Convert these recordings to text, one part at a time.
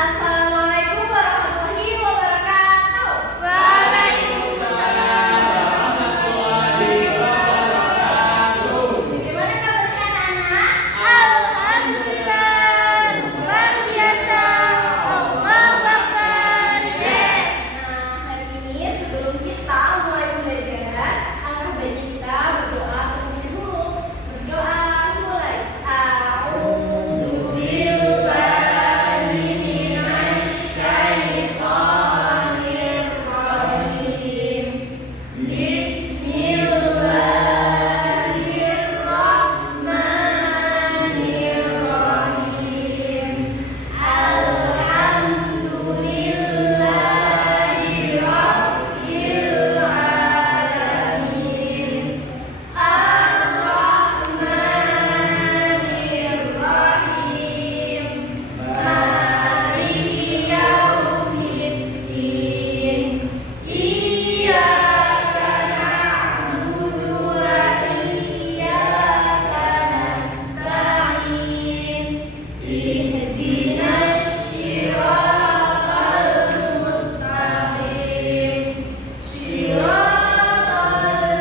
Assalamualaikum warahmatullahi wabarakatuh. Waalaikumsalam warahmatullahi wabarakatuh. Bagaimana kabarnya anak-anak? Alhamdulillah, luar biasa. Allahu Akbar. Yes. Nah, hari ini sebelum kita mulai pembelajaran, alangkah baiknya kita berdoa terlebih dahulu. Berdoa mulai. A'udzu Billahi minasyaitonir rajim. Bismillahirrahmanirrahim. Alhamdulillahi rabbil alamin. Ar-Rahmanir-Rahim. Maliki yaumiddin. Iyyaka na'budu wa iyyaka nasta'in. Ihdinas siratal mustaqim. Siratal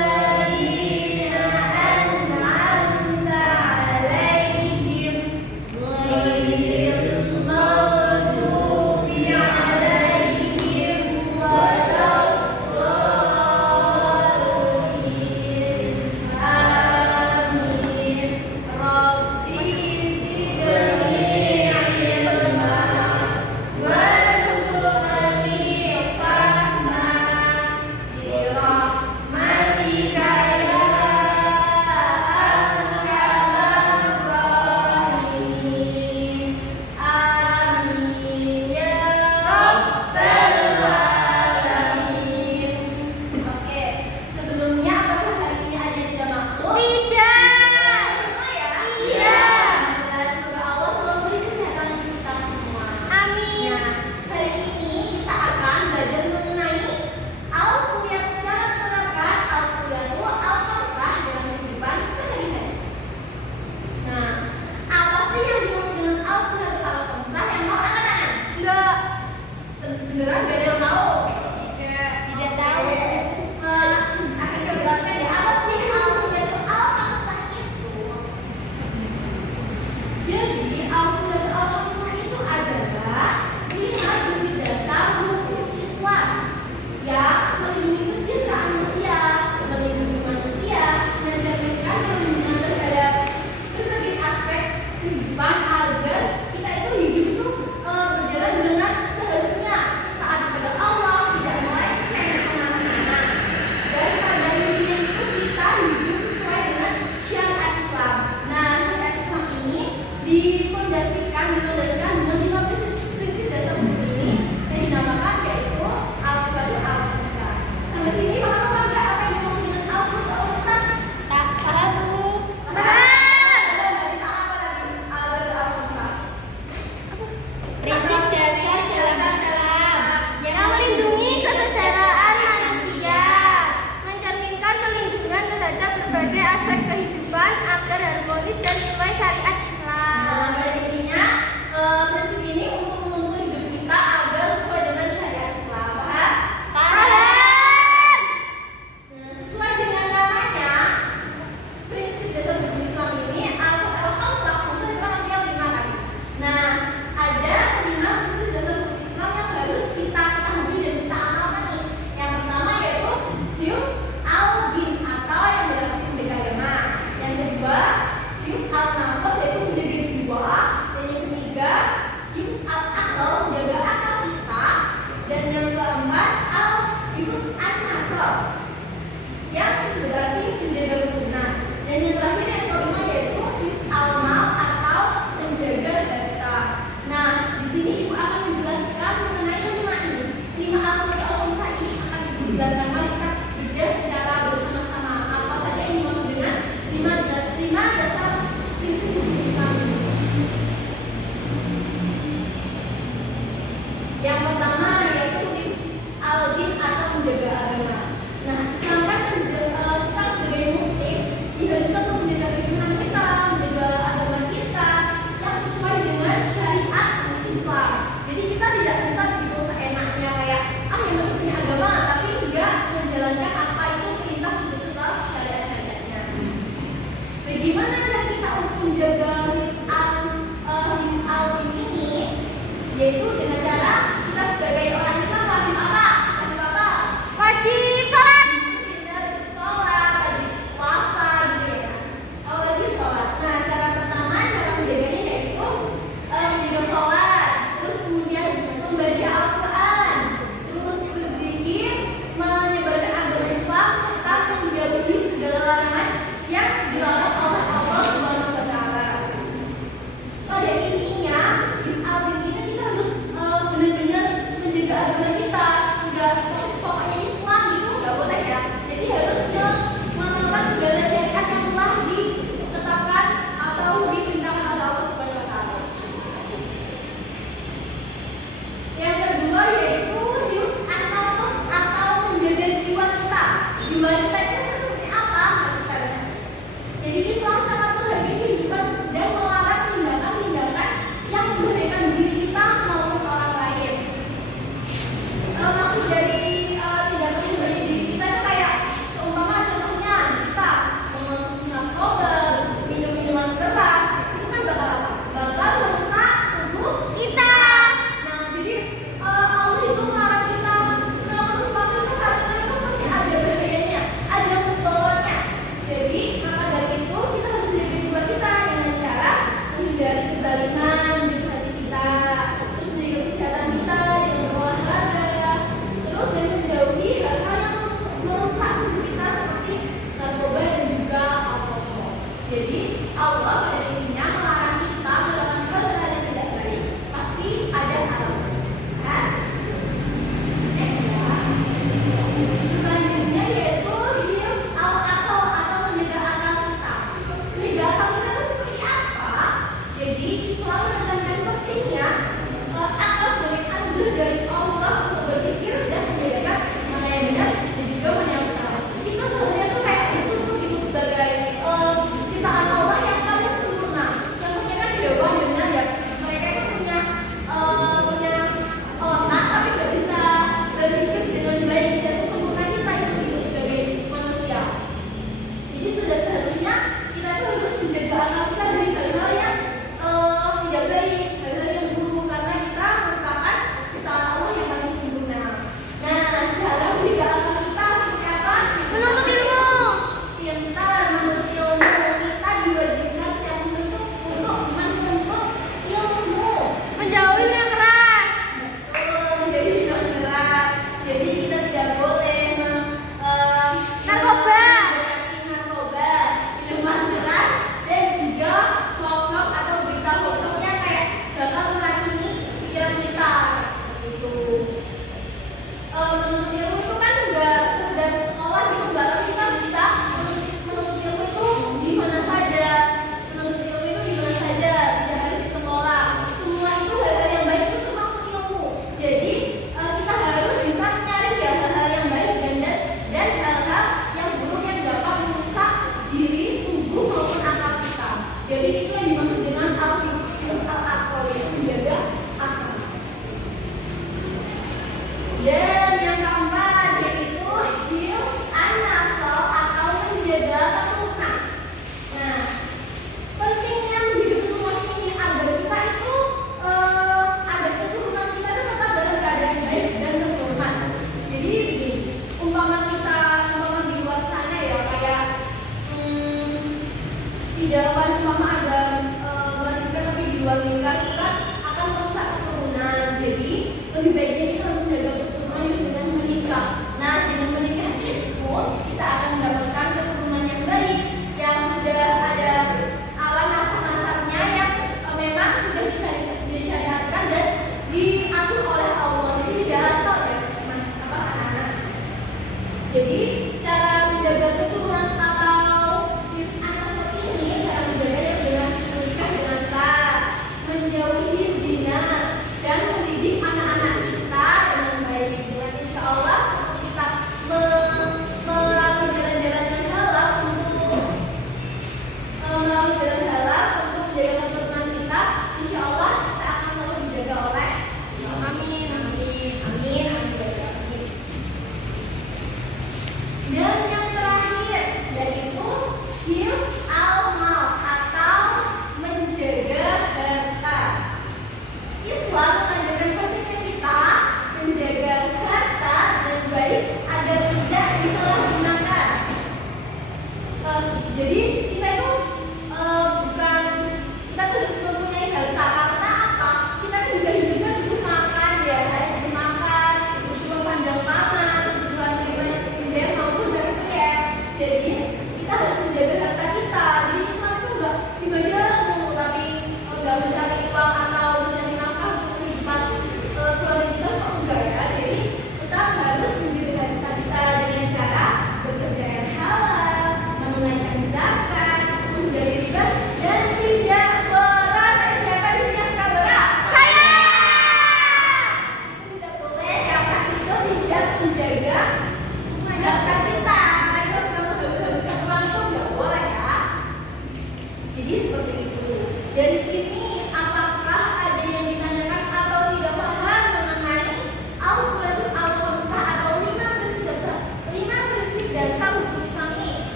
ladzina an'amta 'alaihim ghairil maghdubi 'alaihim waladdallin. Amin. Rabbi zidni ilma warzuqni fahma birahmatika ya arhamar rahimin. Amin ya rabbal alamin. Oke, sebelumnya apakah hari ini ada yang tidak masuk? Tidak. Semua ya? Iya. Alhamdulillah, semoga Allah selalu beri kesehatan untuk kita semua. Amin. Nah, hari ini kita akan belajar mengenai al-kuliah, cara menerapkan al-kuliah al-khamsah dalam kehidupan sehari-hari. Nah, apa sih yang dimaksud dengan al-kuliah al-khamsah? Yang tahu anak-anak? Enggak. Beneran gak ada yang tahu? Tidak tahu. Akan kita jelaskan ya, apa sih al-kuliah al-khamsah itu? Jadi al-kuliah al-khamsah itu adalah 5 prinsip dasar hukum Islam yang melindungi kesejahteraan manusia, mencerminkan perlindungan terhadap berbagai aspek kehidupan agar kita itu hidup itu berjalan dengan seharusnya, taat kepada Yaitu dengan cara kita sebagai orang Islam wajib apa? Wajib apa? Wajib sholat. Pintar sholat, wajib puasa gitu ya. Kalau lagi sholat. Nah, cara pertama cara menjaganya yaitu menjaga sholat, terus kemudian membaca Al-Quran, terus berzikir, menyebarkan agama Islam, serta menjauhi segala larangan yang dilarang oleh Allah Subhanahu wa Ta'ala. Pada intinya, kita harus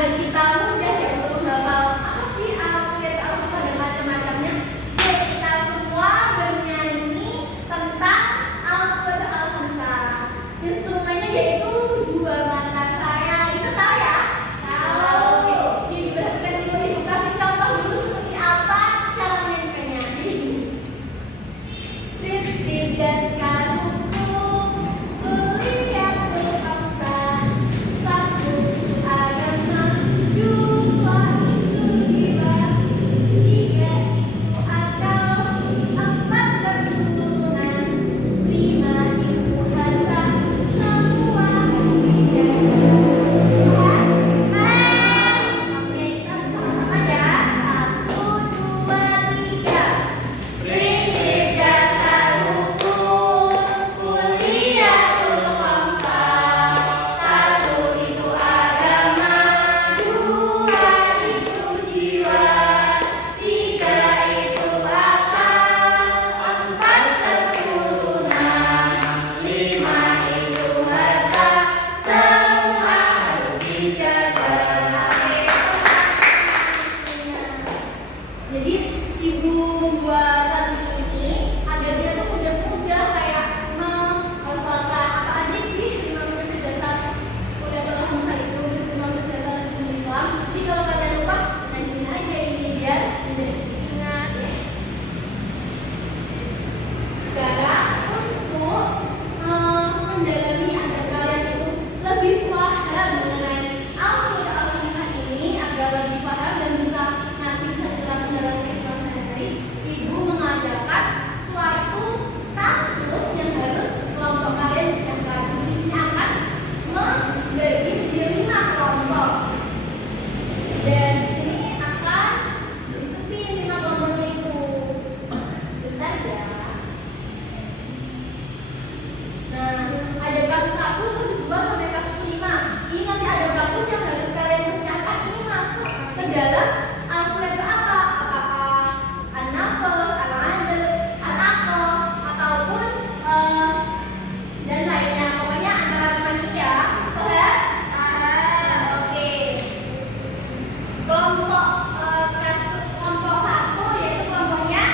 agar kita mudah ya untuk menghafal apa sih al-kuliah al-fasah dan macam-macamnya. Yuk kita semua bernyanyi tentang al-kuliah al-fasah. Instrumennya yaitu dua mata saya. Itu tahu ya? Tahu. Diperhatikan dulu, ibu kasih contoh dulu seperti apa cara mainkannya. Jadi gini. Prinsip dasar hukum kuliah al-fasah. Satu itu agama, dua itu jiwa, tiga itu akal, empat keturunan, lima itu harta, semua harus dijaga. Oke, kita bersama-sama ya. Satu, dua, tiga. Prinsip dasar hukum kuliatul khamsah. Satu itu agama, dua itu jiwa, tiga itu akal, empat keturunan, lima itu harta, semua harus dijaga. Jadi ibu buat tadi ini agar dia tuh mudah kayak menghafalkan apa aja sih 5 prinsip dasar kuliah al-khamsah itu, 5 prinsip dasar hukum Islam. Jadi kalau kalian lupa, nanyain aja ini biar mudah diingat ya. Sekarang untuk mendalami agar kalian itu lebih paham mengenai al-kuliah al-khamsah ini, agar lebih paham dan bisa nanti bisa diterapkan dalam kehidupan sehari-hari, ibu mengadakan suatu kasus yang harus kelompok kalian kerjakan. Di sini akan membagi menjadi 5 kelompok. Dan di sini akan disepin 5 kelompoknya itu. Sebentar ya. Nah, ada kasus 1, kasus 2 sampai kasus 5. Ini nanti ada kasus yang harus kalian pecahkan. Ini masuk ke dalam al-kuliah itu apa? Apakah an-nafs, al-adl, al-aql, ataupun dan lainnya. Pokoknya antara 5 ini ya. Paham? Oke. Kelompok kelompok 1 yaitu kelompoknya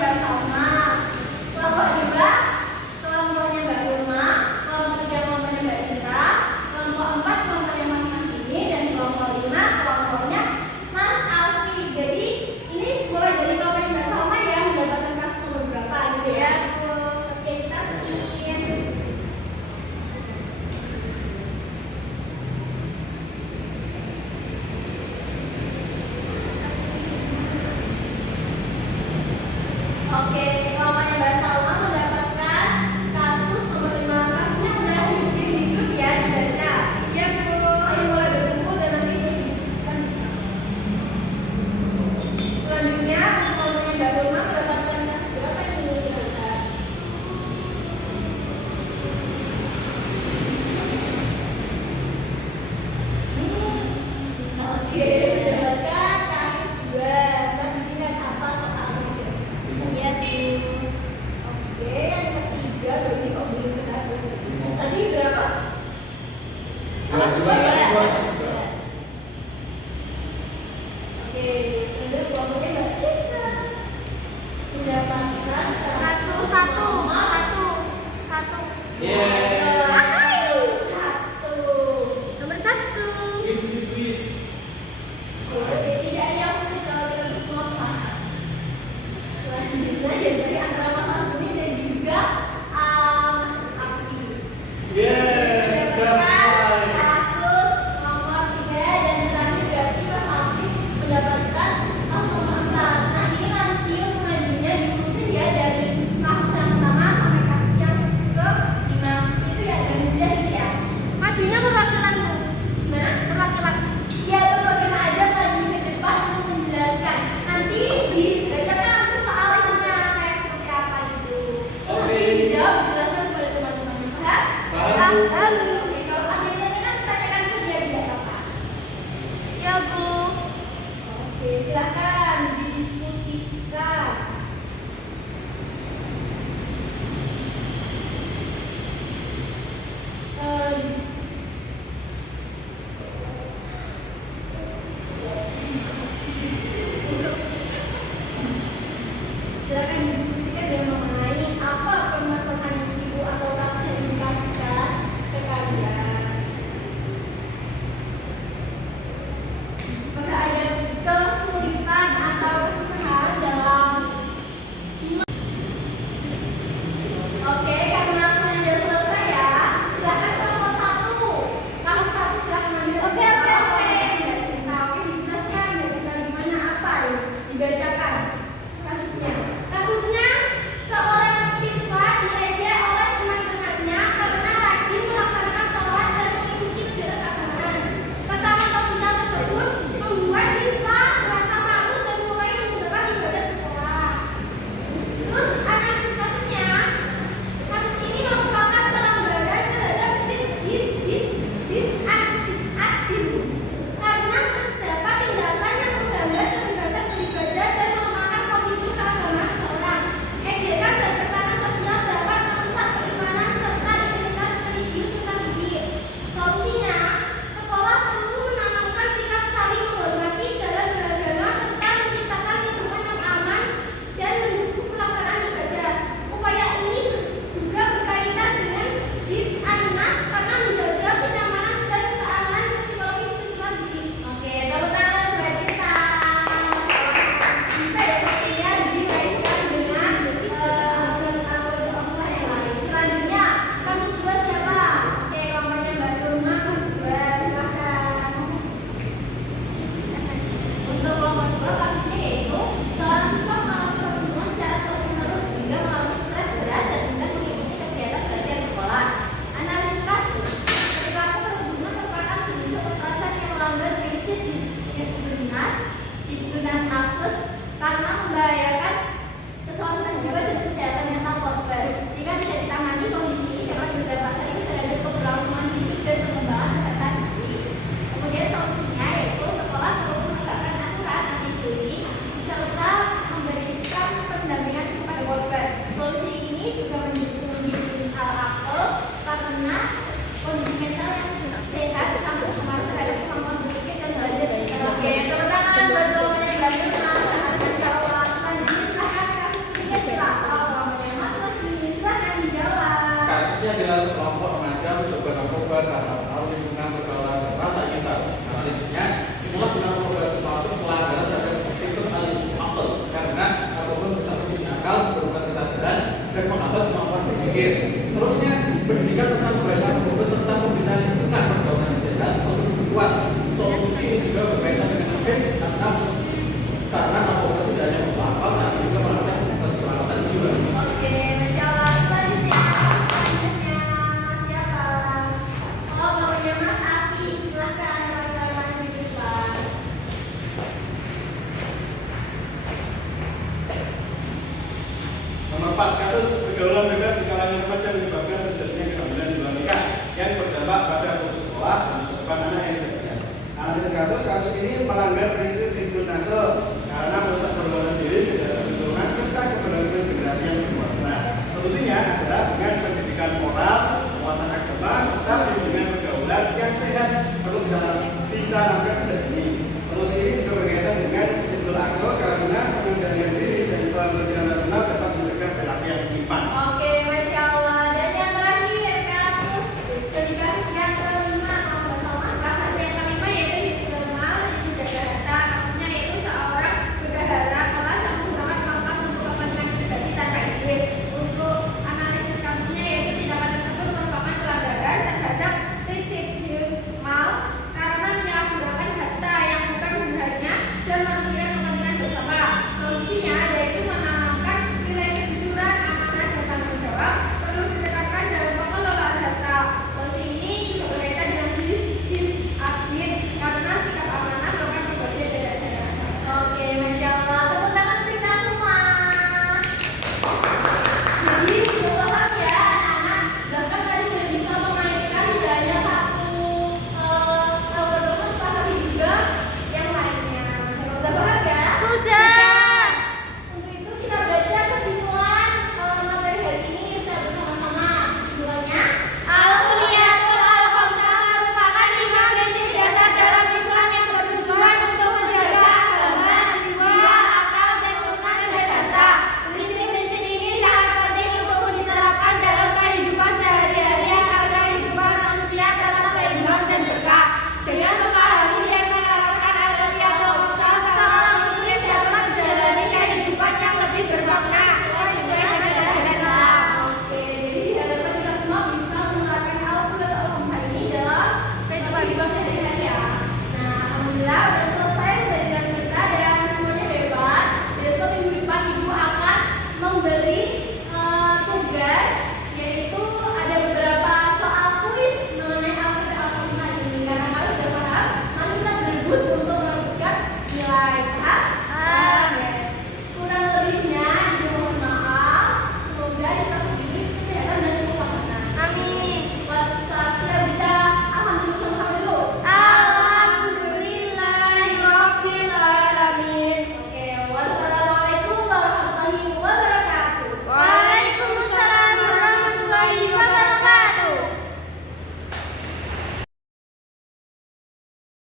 Mbak Salma. Kelompok 2 kelompoknya Mbak Irma. Kelompok 3 kelompoknya Mbak Cinta. Kelompok 4 kelompoknya Mas Masini, dan kelompok 5 kelompoknya Mas Alfi. Jadi ini mulai dari kelompoknya Mbak Salma ya, mendapatkan kasus nomor berapa gitu ya. Oke, kita sekian. Oke, kelompoknya Mbak Salma mendapatkan kasus nomor 5. Kasusnya udah dikirim di grup ya, dibaca. Iya, Bu. Ayo mulai berkumpul dan nanti itu didiskusikan di sana. Selanjutnya, kelompoknya Mbak Irma mendapatkan kasus berapa ini? Kira-kira? Kasus G mendapatkan kasus 2. Selanjutnya apa soalnya? Iya, Bu. Oke, yang ketiga berarti kok belum kehapus. Tadi berapa? Kasus 2 ya? Oke, lalu kelompoknya Mbak Citra mendapatkan kasus 1. Nomor 1. Tidak ada yang sulit kalau kita semua paham. Selanjutnya ya dari antara Mas Masumi dan juga Mas Afi. Mendapatkan kasus nomor 3, dan terakhir berarti Mas Afi mendapatkan kasus nomor 4. Nah, ini nanti untuk majunya diikutin ya dari kasus yang pertama sampai kasus yang ke-5. Itu ya agak mudah gitu ya. Majunya perwakilan, Bu. Gimana? Perwakilan. Ya, bagaimana aja maju ke depan untuk menjelaskan. Nanti dibacakan nanti soal itunya kayak seperti apa gitu. Nanti dijawab, dijelaskan kepada teman-temannya. Paham? Paham.